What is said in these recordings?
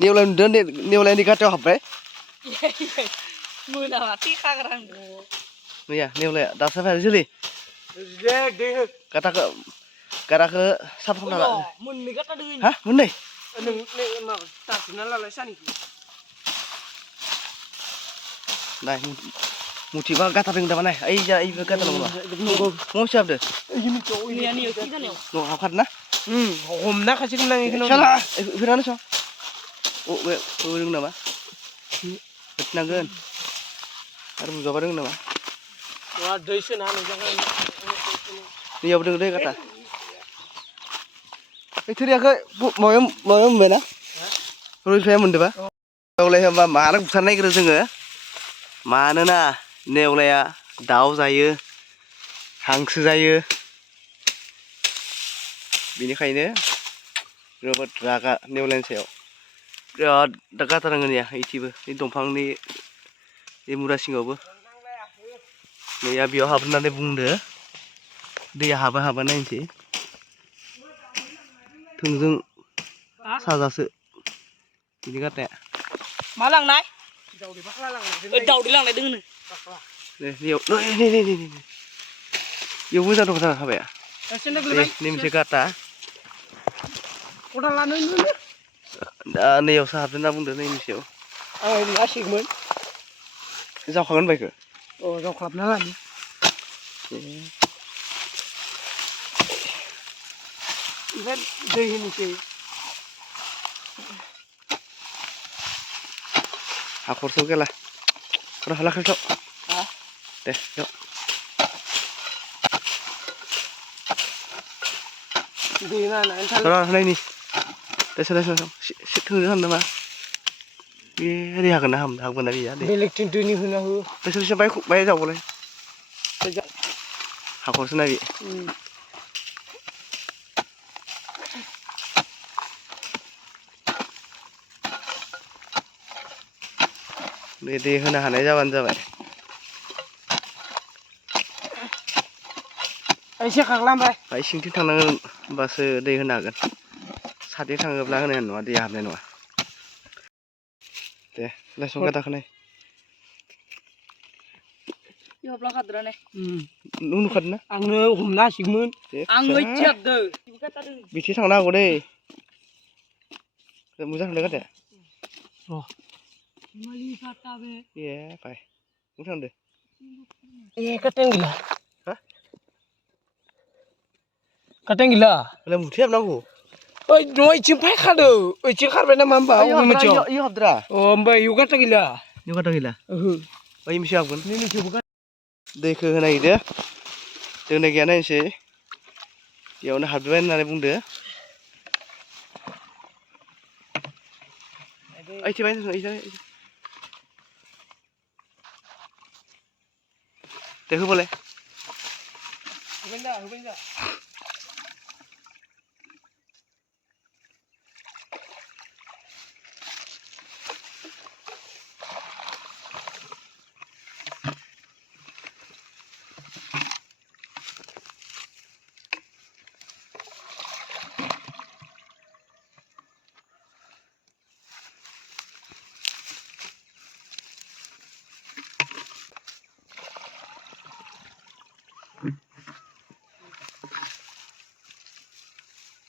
नेवलाय नुदों नेवलायनि गाथायाव हाबबाय मोनाबा थैखाग्रा मैया नेवलाया दासो फैनानै जोलै गाथाखौ गाराखौ साफा खालामना ला मोननै गाथा दोङो हा मोननै दासना लालाय सानैखौ नाय मुथिबा गाथा दं दामा नाय ओइ जा ओइबो गाथा नङा मसे हाबदो न' हाबखादों ना हमना खासिगोन ना इखौनो साला इफोरानो स' अ बे रों नामा होथनांगोन आरो बुजाबा रों नामा दै सोना होनाय जागोन दैयाव दों दै गाथा ओइ थोरियाखै माबायाव मोनबाय ना रयफाया मोनदोंबा नेवलाय होनबा मानो बुथारनो नागिरो जोङो मानोना नेवलाया दाउ जायो हांसो जायो बेनिखायनो जोबोद रागा नेवलायनि सायाव बिराद गाथा नाङो नैया इथिबो बे दंफांनि बे मुरा सिङावबो नैया बेयाव हाबनानै बुंदो दैया हाबा नायनोसै थोंजों साजासो बिनि गाथाया मा लांनाय दावदै लांनाय दोङो बेयाव मोजां दं गाथा हाबाया नै मोनसे गाथा दा नैयावसो हाबदों होनना बुंदो नै मोनसेयाव आं लासिगोमोन जावखागोन बायखो अ जावख्लाबना लानि ओमफ्राय दै होनोसै हाखरसो गेला हाला खालथ' दे नायनि थोंजों हानो नामा बे ओरै हागोन ना हागोन ना गैया बेलेगथिं दैनि होना हो बिसोरसो बाय जावबालाय हाखरसो ना बे दै होनो हानाय जाबानो जाबाय एसे खाग्लांबाय बाय सिंथिं थांनांगोन होमबासो दै होनो हागोन साथिं थाङोब्ला होनाय नङा दैया हाबनाय नङा दे लाइसं गाथाखौ नाय नों नुखादों ना आंनो हमना हासिगोमोन आं ओइथि हाबदो बिथिं थांनो हागौ दै मोजां थांदों गाथाया ए बाय नों थांदो काटें गैला काटें गैला मुथि हाबनांगौ ओइ ओइथिं फायखादो ओइथिं खारबाय नामा होमबा अबे मोनसेयाव इयाव हाबदोरा अ होमबा इयाव गाथा गैला इयाव गाथा गैला ओहो ओइ मोनसे हाबगोन दैखौ होनो नागिरदो दोंना गैया नायनोसै बेयावनो हाबबाय होननानै बुंदो ओइथिं बाय दे होबालाय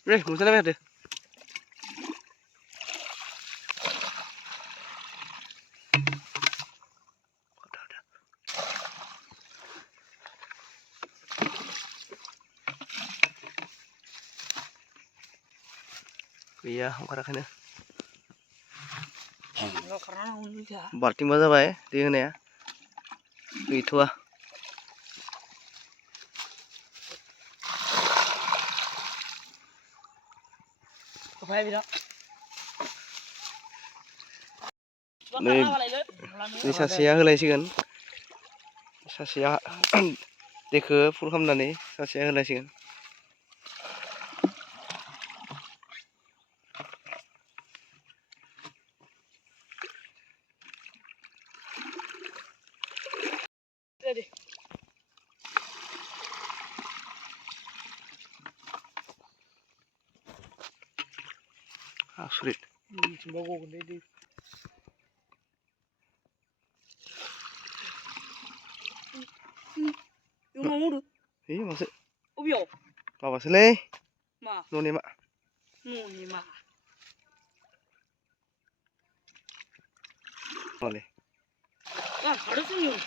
मुजा नायबाय थादो गैया ओंखाराखैनो बाल्थिंबा जाबाय दै होनाया गैथ'वा नै सासेया होलायसिगोन सासेया दैखौ फुल खालामनानै सासेया होलायसिगोन आसुरित Cuma gua gede deh. Yung mau được. Ih, maksud Ôi biểu. apa sih le? Mà. Noni mak. Nuni mà. Boleh. À, harus senyum.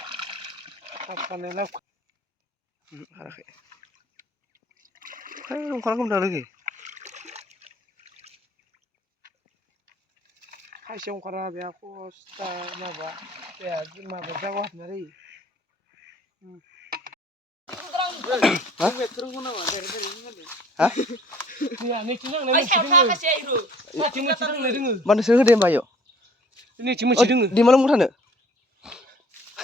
Apa nih lah? Harus. Kayak orang udah lagi. Hai siang kara be aku sta naba. Ya, cuma berjawab dari. Hah? Hah? Iya, nih cuma Ay, sao tha ka siya iro. cuma cideng nih dengar. Mana sih gede mbak yo? Ini cuma Oh, cideng. di mana mutan deh?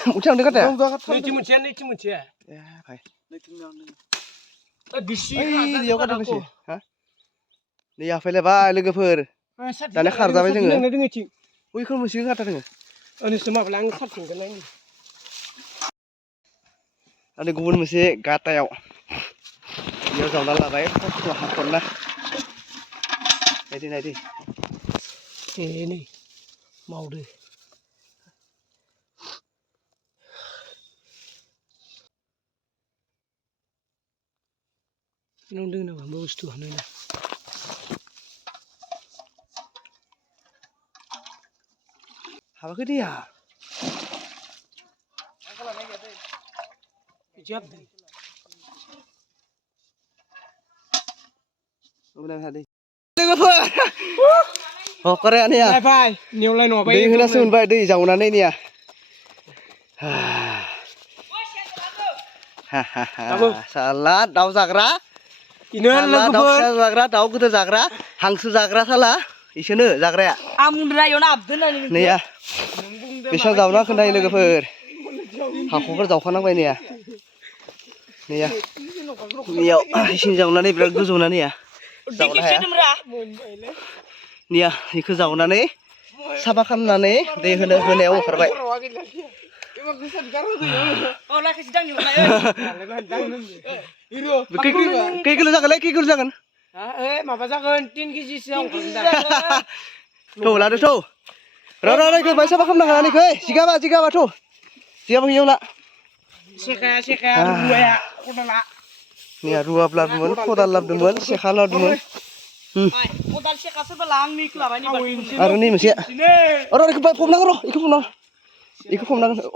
Mutan dekat ya? Ini cuma cia, ini cuma cia. Ya, baik. Bisi. Ih, dia kok ada sih? Hah? Dia apa le bay logoफोर? Dalam kerja apa juga? Wih, kalau musik nggak ada. Ini semua belang kacing kan ini. Ada gumun musik gata ya. Dia jalan lah bay. Wah, pernah. Nanti. Ini mau deh. Nundeng nama bagus tuh anu ini. Apa ke dia? Ijab deh. Udah tadi. Logoफोर. Oh, Korea nih ya. Bye bye. Nhiều lên nọ Đi hứa sun bay đi dòng này nè. Salah daun zagra. Ini Salah lah daun zagra, daun gitu zagra. Hangsu zagra salah. Isene zagra ya. Amun ra yo na abdun ani. Nih ya. Bisa zauna kendai logoफोर. Hakuफोर जावखानांबाय nih ya. Nih ya. Niयाव इसिं जावनानै बिराद गोजौनानै ya. Zauna ya. Nih ya, iku जावनानै साफा खालामनानै दै होनायाव ओंखारबाय. Oh, lah ka sidang ni mana yo. Kay kilo जागोन. माबा जागोन 3 केजि सिगां Tuh, lado tuh. Rara iku bae साफा खालामनांगोन इखो. Jigaaba tuh. Jigaaba हियाव ला. Seka dua ya. Udah lah. Nih ya, ruap labdumon, kodal labdumon, sekha labdumon. Ay, modal siya kasi balang ni klaba ni ba. Aru nih masih. Iku pomnang ro, iku pomnang.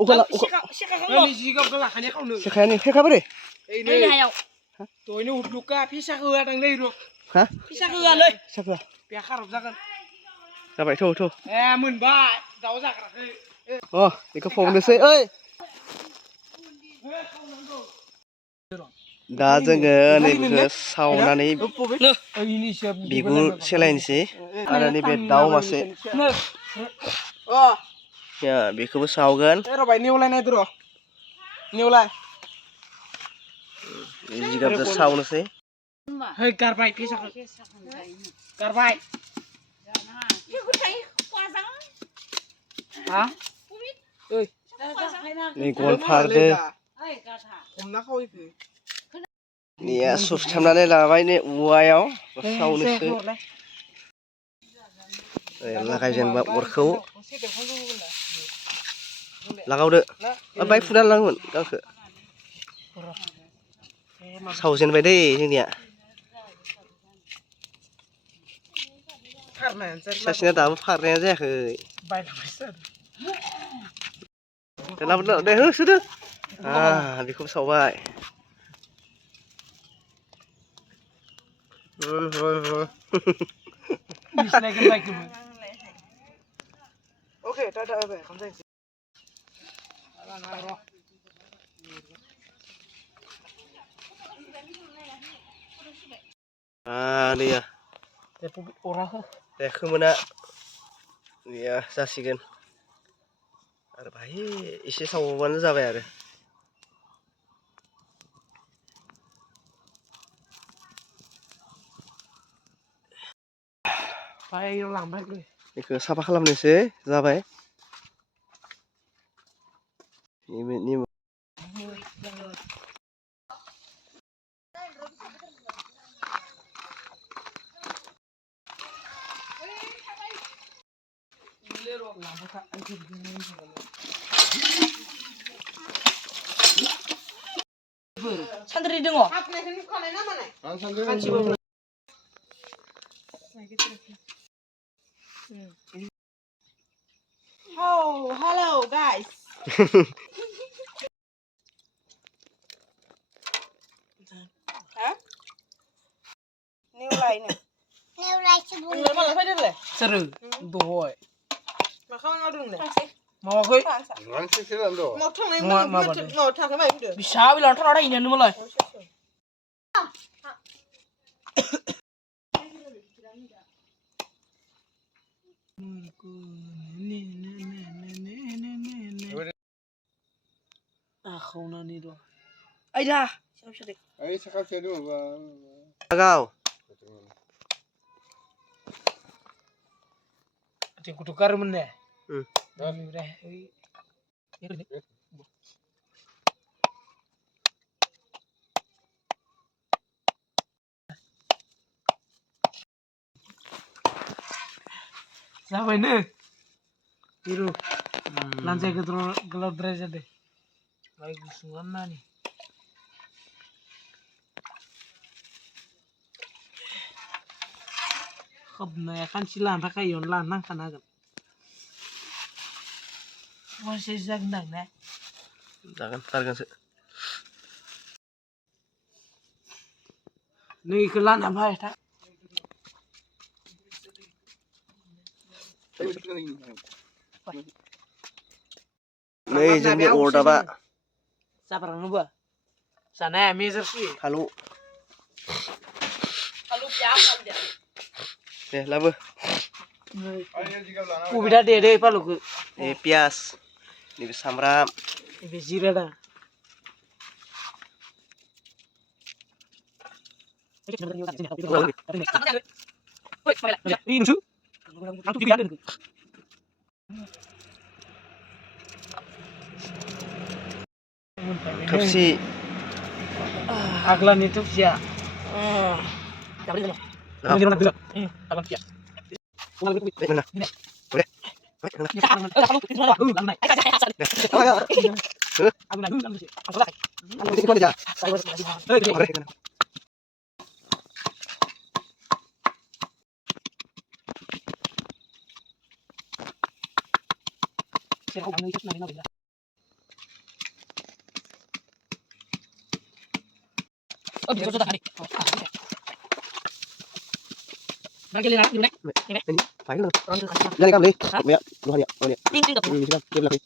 Ukala. Siya ka ko. Ini juga kalah hanya kau nu. Sekha ni, kaya bare? Ay ni hayaw. Tuh ini udluka pisah ke adang deh ro. Hah? Bisa ka galoy. Sekha. Biar harap zakan. Sabai tuh. Mun ba, tahu zakar. Oh, iku pomnang sih. Oi. Da जोङो नैबेखौ सावनानै Ini siap. बिगुर सेलायनोसै आरो नैबे दाउ मासे Oh, ya बेखौबो सावगोन Robai niulai nih tuh. Niulai. जिगाबजों सावनोसै Hei karbai pisah. Karbai. Hah? Oi. नै गन फारदो Om nak kau itu. निया सुसथाबनानै लाबाय नै औवायाव सावनोसै लागायजेनबा अरखौ लागावदो ओमफ्राय फुनानै लाङोमोन गांखो सावजेनबाय दै जोंनिया सासेना दाबो फारनाया जायाखै दे होसोदो बेखौबो सावबाय Oke, dadah apa? Kamsain. nih ya खोमोना ya जासिगोन आरो बाहाय एसे सावबानो जाबाय आरो बेखौ साफा खालामनोसै जाबाय सान्द्रि दङ Oh, hello guys. Hah? New line nih. New line sebelum. Enggak malah fayda deh. Seru. Doy. Mà không ăn đường này. Mau koi. Rang sih sih ando. Một thằng này Mà mà bảo đây. một thằng cái mày cũng được. Bisa bilang thằng đó ini anu mulai. Aku nani doh. Ai da. Siapa sih? Ay sakal siya doon ba? Agaw. Aku tukar mana? Siapa ini? Biru. Lantai gelap derajat deh. Baik gusungan nih. Khobna ya kan silan ta kayon lan nang kana kan. Masih zagnan na. Jangan targan sih. Ni kelan apa ya ta? Nih jadi order pak. Sabar nuba. Sana measure sih. Halo. Kalau biasa dia. Laba. Ubida de palu. Pias. Ini samram. Ibe zira da. Ini tu. Aku tidak ada. Kapsi. Aglan itu sia. Dapat dulu. Ini mana dulu? Aglan sia. Mana? Boleh. Oh, bisa sudah tadi. Bagi lina, lina. Phải luôn. Ra đi cam đi. Mẹ, luôn đi. Luôn đi. Ting ting gặp. Đi cam, tiếp là đi.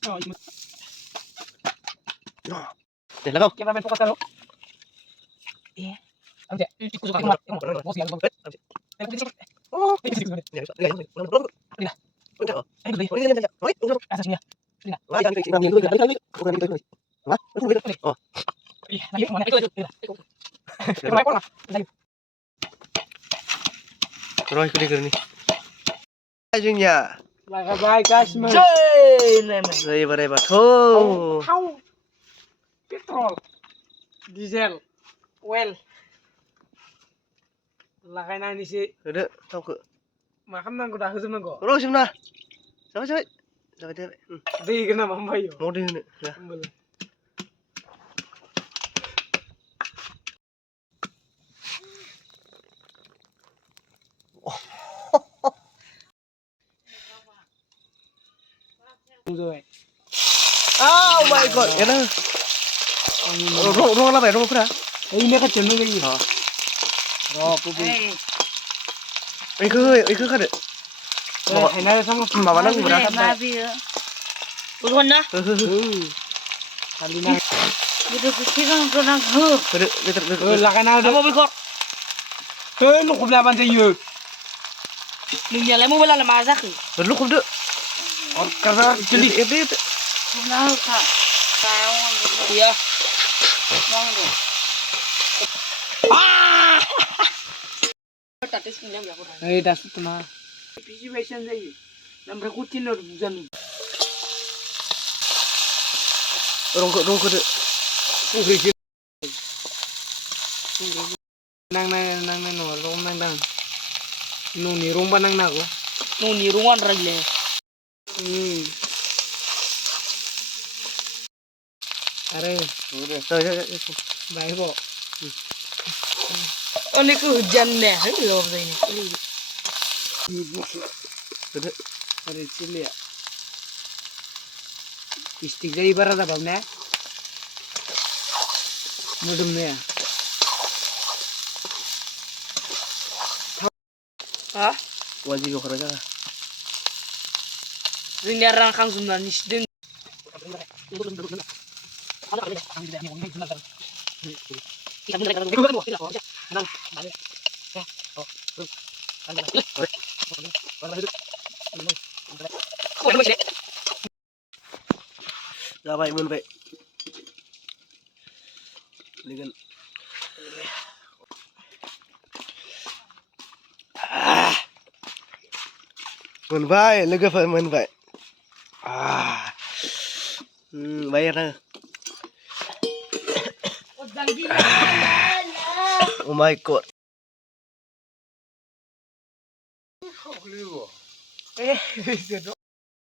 Để là không? Kita main fokus dulu. Iya. Ambil. Ikut suka keluar. Mau siang bang. Oh, ini gimana? Ya, enggak. Tidak. Udah. Ayo beli. Asasnya. Wah, jangan kayak ngam gitu. Bukan gitu. Hah? Oh. Iya, lagi mana? Ikut. Kemana pola? Rồi cứ đi gần đi. Ai duyên nhà. Laga baik guys. Jai, nemen. Đây vào đây bà thô. Petrol, diesel, oil. Laga nani sih. Được, tao cự. Makan nang kuda huzum nang ko. Rồi xem nào. Sao vậy? Sao vậy? Di kena mama yo. Mau đi nữa. Ya. Rồi. Oh my god. Cái đó. Rô là phải rô phải. Ini kan jenuh ini. Hả? Ro, pupu. Ấy cứ khát được. Enak sama Mà nó cũng berangkat. Bukan dah. Kali na. Gitu kesian kau nak hu. Được. Laga na Kamu bikor. Lu kubla ban tayo. Dunia lemu bela lama masak. Lúc không được. Or kaza Jadi ini Kenal kak. Sayang. Iya. Mang tu. Ah. Tadi sini dia berapa? Eh das tu na. Pisi besan tayo. Namra kucing or bujan. rong được. Nang no rom nang. No ni rom ba nang na ko. Nuni ruan rajle. Are, Rồi. baik kok. Oh ini ke hujan deh, ini loh ini. Rồi. Are cili ya. Istik dari barat apa nih? Mudum nih ya. Hah? Wajib lo kerja. Ini orang kang Sunan Isden. Ra vậy luôn vậy. Lên. Mình vai, lên cái phần mình vậy. Bay ra. Oh my god.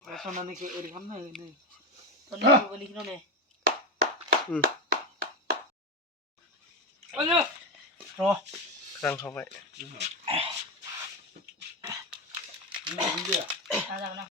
Rasanya nih kayak irikan nih. Tadi balik nih. Ayo. Oh, Sang không vậy. Ada mana?